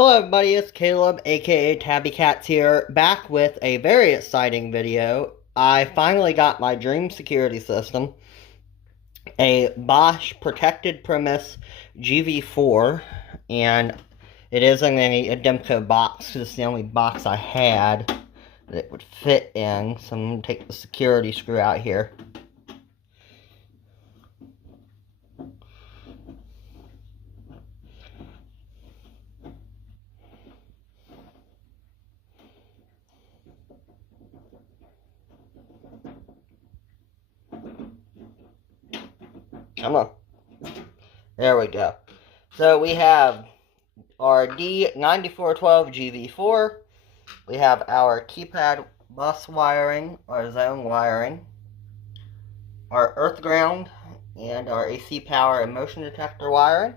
Hello everybody, it's Caleb, aka Tabby Cats here, back with a very exciting video. I finally got my dream security system, a Bosch Protected Premise GV4, and it isn't a Demco box, because it's the only box I had that it would fit in, so I'm going to take the security screw out here. Come on. There we go. So we have our D9412 GV4. We have our keypad bus wiring, our zone wiring, our earth ground, and our AC power and motion detector wiring.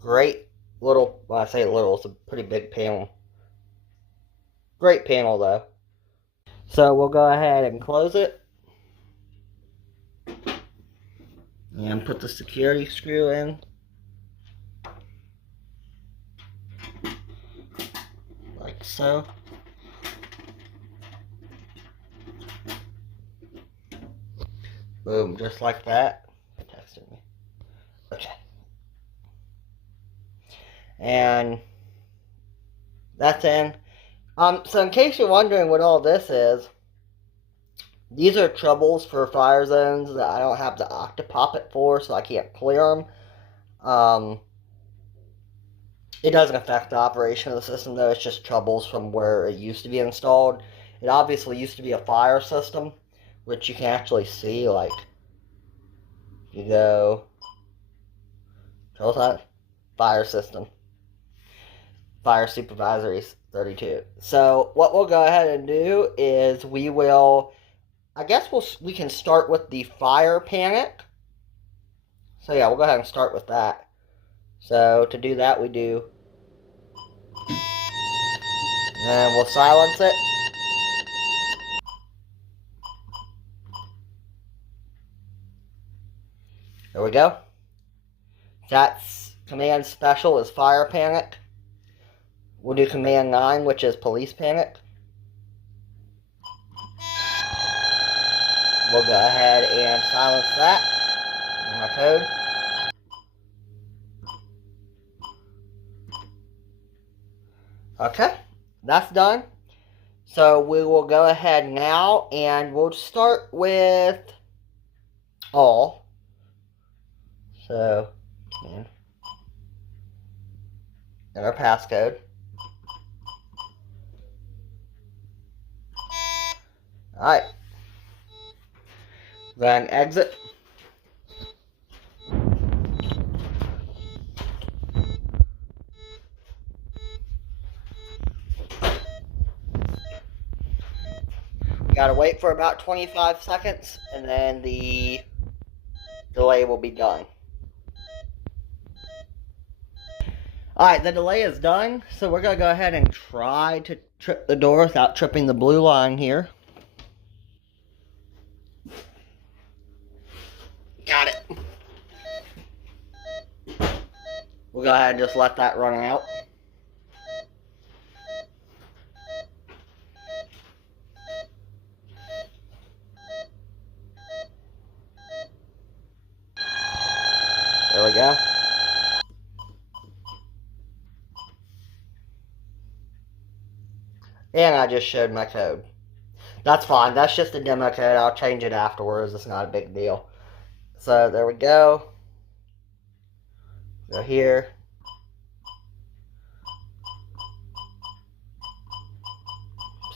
Great little, well, I say little, it's a pretty big panel. Great panel though. So we'll go ahead and close it. And put the security screw in. Like so. Boom, just like that. It texted me. Okay. And that's in. So in case you're wondering what all this is, these are troubles for fire zones that I don't have the Octopoppet for, so I can't clear them. It doesn't affect the operation of the system, though. It's just troubles from where it used to be installed. It obviously used to be a fire system, which you can actually see, like, you go, what's that? Fire system. Fire supervisory 32. So what we'll go ahead and do is we will, I guess we can start with the fire panic. So yeah, we'll go ahead and start with that. So to do that, we do, and we'll silence it. There we go. That's command special is fire panic. We'll do command 9, which is police panic. We'll go ahead and silence that. My code. Okay, that's done. So we will go ahead now and we'll start with all. So, and our passcode. Alright. Then exit. Gotta wait for about 25 seconds and then the delay will be done. Alright, the delay is done, so we're gonna go ahead and try to trip the door without tripping the blue line here. Got it. We'll go ahead and just let that run out. There we go. And I just showed my code. That's fine. That's just a demo code. I'll change it afterwards. It's not a big deal. So there we go. Go here.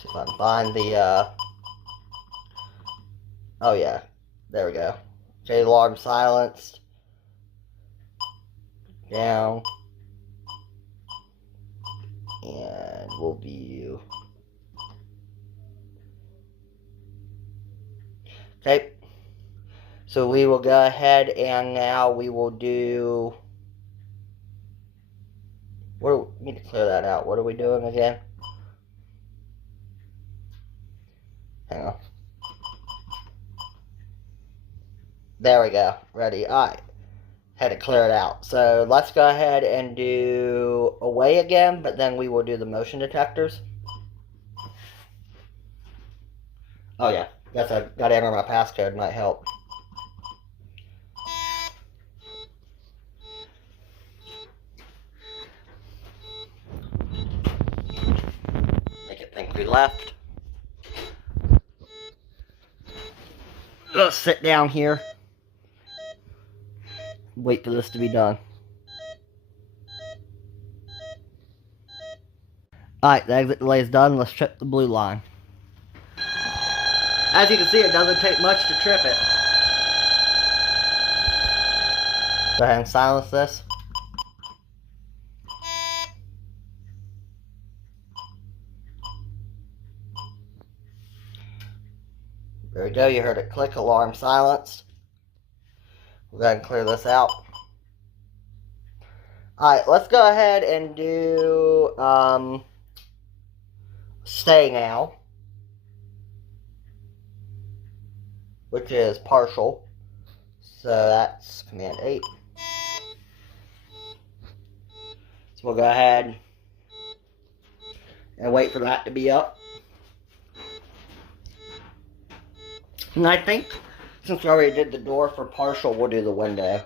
See if I can find the, oh yeah. There we go. Okay, alarm silenced. Down. And we'll view. Okay. So we will go ahead and now we will do, we need to clear that out. What are we doing again? Hang on. There we go. Ready. Alright. had to clear it out. So let's go ahead and do away again, but then we will do the motion detectors. Oh yeah, guess I gotta enter my passcode, might help. Make it think we left. Let's sit down here. Wait for this to be done. Alright, the exit delay is done. Let's trip the blue line. As you can see, it doesn't take much to trip it. Go ahead and silence this. There we go, you heard it click, alarm silenced. We'll go ahead and clear this out. Alright, let's go ahead and do stay now, which is partial. So that's Command 8. So we'll go ahead and wait for that to be up. And I think since we already did the door for partial, we'll do the window.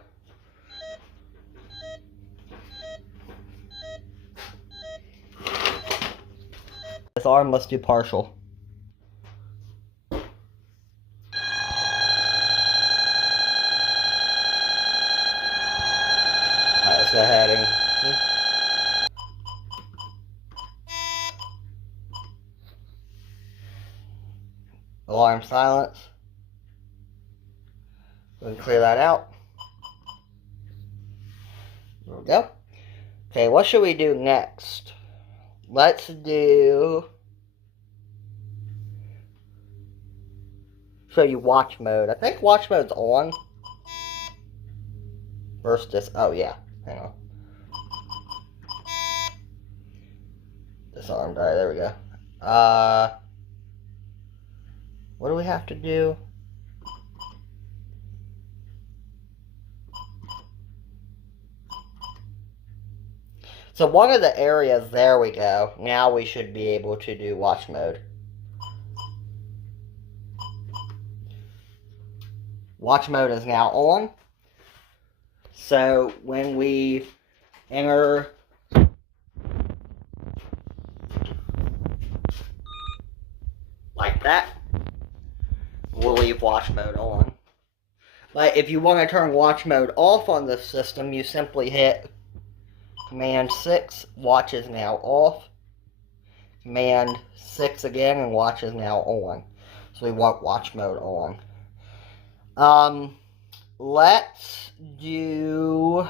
This arm, let's do partial. Alright, let's go ahead and... Alarm silence. We'll clear that out. There we go. Okay, what should we do next? Let's do... show you watch mode. I think watch mode's on. First this... oh yeah, hang on. Disarmed. Alright, there we go. What do we have to do? So one of the areas, there we go. Now we should be able to do watch mode. Watch mode is now on. So when we enter like that, we'll leave watch mode on. But if you want to turn watch mode off on this system, you simply hit Command 6, watch is now off. Command 6 again, and watch is now on. So we want watch mode on. Let's do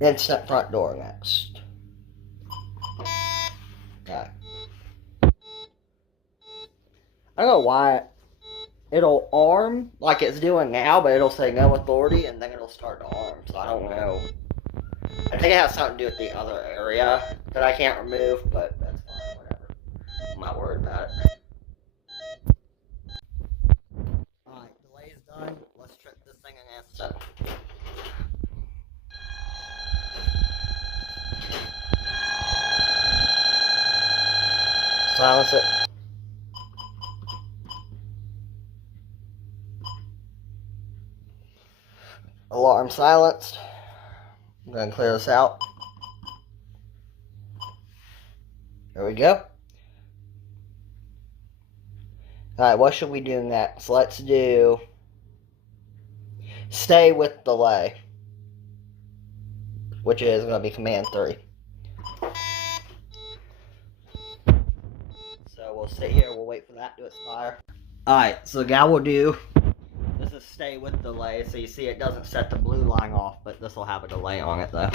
instant front door next. Okay. I don't know why it'll arm like it's doing now, but it'll say no authority, and then it'll start to arm, so I don't know. I think it has something to do with the other area that I can't remove, but that's fine, whatever. I'm not worried about it. Alright, delay is done. Let's trip this thing in instant. Silence it. Alarm silenced. I'm going to clear this out. There we go. Alright, what should we do next? Let's do stay with delay, which is going to be Command 3. So we'll sit here, we'll wait for that to expire. Alright, so now we'll do, this is stay with delay, so you see it doesn't set the blue line off, but this will have a delay on it though.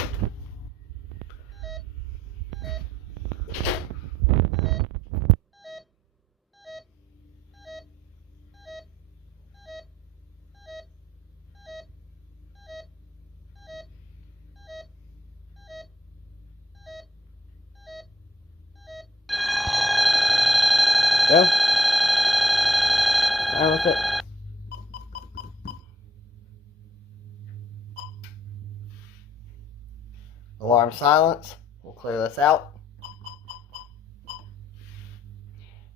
Go. Silence it. Alarm silence. We'll clear this out.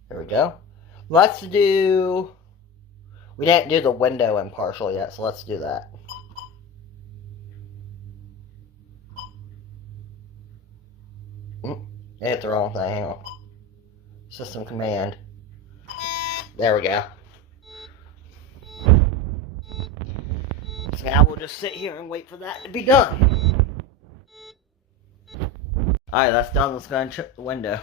There we go. Let's do... We didn't do the window impartial yet, so let's do that. I hit the wrong thing. Hang on. System command. There we go. So now we'll just sit here and wait for that to be done. Alright, that's done. Let's go and check the window.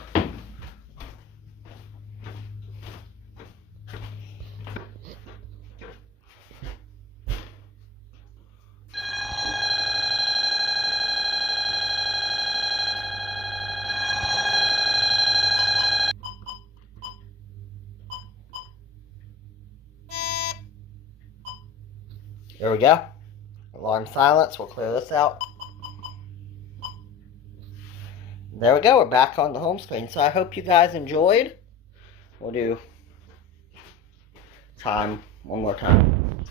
There we go. Alarm silence. We'll clear this out. There we go. We're back on the home screen. So I hope you guys enjoyed. We'll do time one more time.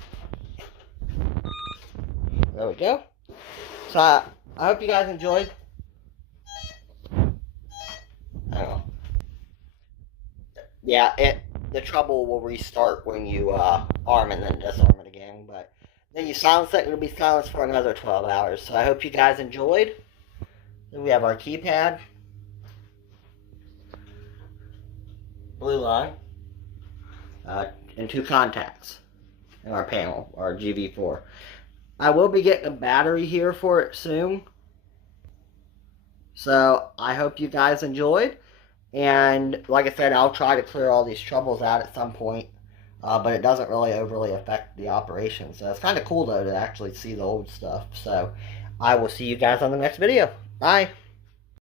There we go. So I hope you guys enjoyed. I don't know. Yeah, the trouble will restart when you arm and then disarm it again, but then you silence it, it'll be silenced for another 12 hours. So I hope you guys enjoyed. Then we have our keypad, blue line, and 2 contacts in our panel, our GV4. I will be getting a battery here for it soon. So I hope you guys enjoyed. And like I said, I'll try to clear all these troubles out at some point. But it doesn't really overly affect the operation. So it's kind of cool, though, to actually see the old stuff. So I will see you guys on the next video. Bye.